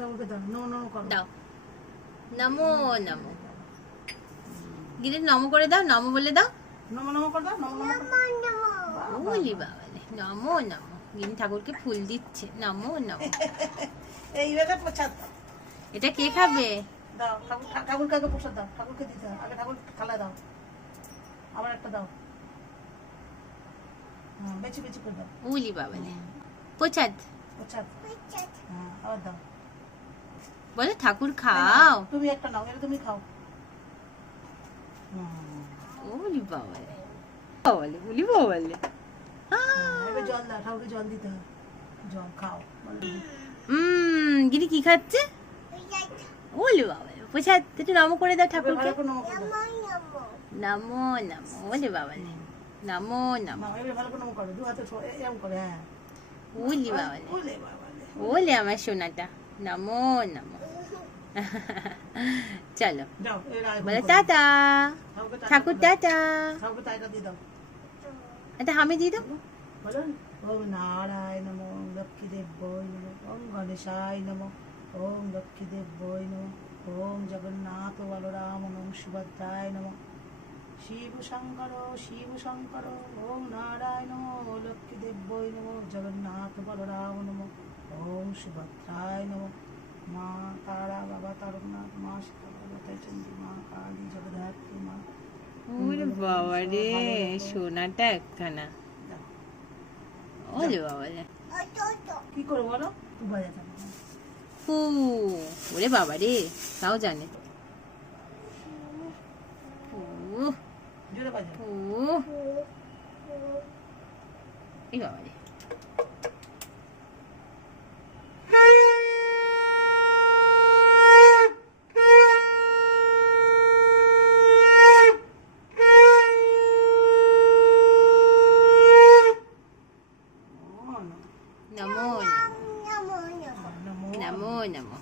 ঠাকুরকে দাও নমো নমো করো। দাও। নমো নমো। গিরি নমো করে দাও নমো বলে দাও। নমো নমো করে দাও নমো নমো। ওলি বাবা নমো নমো। গিনি ঠাকুরকে ফুল দিচ্ছে নমো নমো। এইভাবে প্রসাদ এটা কে খাবে? দাও ঠাকুর আগে প্রসাদ দাও ঠাকুরকে দিতে। আগে ঠাকুর থালা দাও। আবার একটা দাও। হ্যাঁ বেশি বেশি করে দাও। ওলি বাবা রে প্রসাদ। প্রসাদ। হ্যাঁ আবার দাও। বলে ঠাকুর খাও। তুমি একটা নাও এটা তুমি খাও। ওলি বাবা। আহ, হ্যাঁ, জল দাও ঠাকুরকে জল দিতে জল খাও বলো। উম গিরি কি খাচ্ছে? ওলি বাবা প্রসাদ একটু নমো করে দাও ঠাকুরকে। নমো নমো ওলি বাবা রে নমো। নমো ভালো করে নমো করো দু হাতে করে হ্যাঁ। ওলি বাবা রে ওলে। আমার সোনাটা। নমো নমো। চলো বলে টাটা ঠাকুর টাটা এটা আমি দিয়ে দেবো ওম নারায়ণ নমো ওম লক্ষ্মীদেব বই নমো ওম গণেশায় নমো ওম লক্ষ্মীদেব বই নমো ওম জগন্নাথ বলরাম ওম সুভদ্রায় নমো শিব শঙ্কর শিব শঙ্কর ওম নারায়ণ ও লক্ষ্মীদেব বই নমো জগন্নাথ বলরাম নমো ওম সুভদ্রায় নমো মা তারা বাবা তারকনাথ মা বাবা চন্ডী মা কালী জগদ্ধাত্রী মা ওরে বাবা রে সোনাটা একখানা। ওরে বাবা রে কি করে বলো? ফু ওরে বাবা রে তাও জানে। জোরে বাজা এই বাবা রে ও, নমো নমো নমো নমো